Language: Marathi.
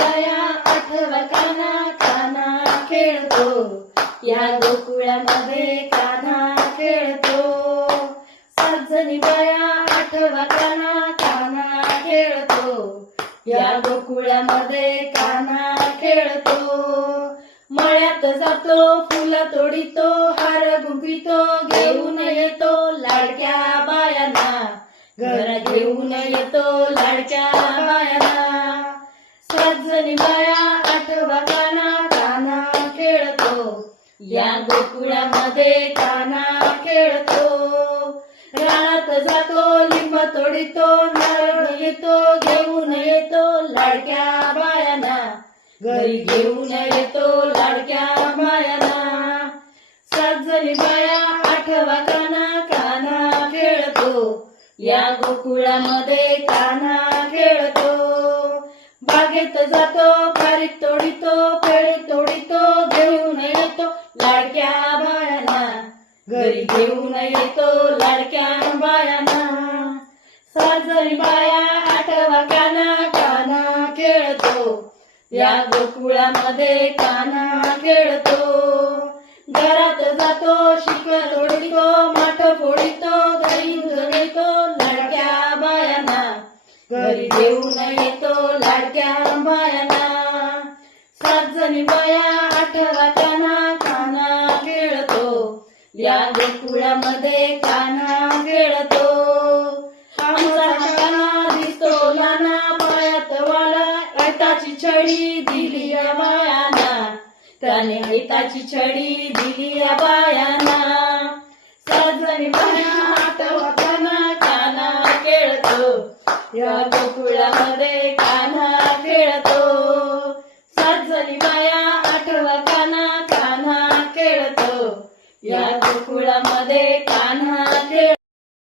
बाया आठवा कान्हा कान्हा खेळतो, या गोकुळामध्ये कान्हा खेळतो. 7 जणी बाया आठवा कान्हा कान्हा खेळतो, या गोकुळामध्ये कान्हा खेळतो. मळ्यात जातो फुलं तोडीतो, हार गुंफितो, घेऊन येतो लाडक्या बायांना, घर घेऊन येतो लाडक्या बायांना. 7 जणी बाया आठवा कान्हा कान्हा खेळतो, या गोकुळामध्ये कान्हा खेळतो. रानात जातो लिंब तोडीतो, नारळ येतो घेऊन येतो लाडक्या बायांना, घरी घेऊन येतो लाडक्या बायांना. 7 जणी बाया आठवा कान्हा कान्हा खेळतो, या गोकुळामध्ये कान्हा खेळतो. बागेत जातो खारीक तोडीतो, पेरू तोडीतो, घेऊन येतो लाडक्या बायांना, घरी घेऊन येतो लाडक्या बायांना. 7 जणी बाया आठवा कान्हा कान्हा खेळतो, या गोकुळामध्ये कान्हा खेळतो. घरात जातो शिखर तोडीतो, माठ फोडीतो, घरी येतो लाडक्या बायांना, घरी घेऊन येतो लाडक्या बायांना. 7 जणी बाया आठवा कान्हा कान्हा खेळतो, या गोकुळामध्ये कान्हा खेळतो. आमचा कान्हा दिसतो लहाना, पायात वाला ऐताची छडी दिली या बायांना, त्याने ऐताची छडी दिली या बायांना. 7 जणी बाया आठवा कान्हा कान्हा खेळतो, या गोकुळामध्ये कान्हा खेळतो. 7 जणी बाया आठवा कान्हा कान्हा खेळतो, या गोकुळामध्ये कान्हा खेळतो.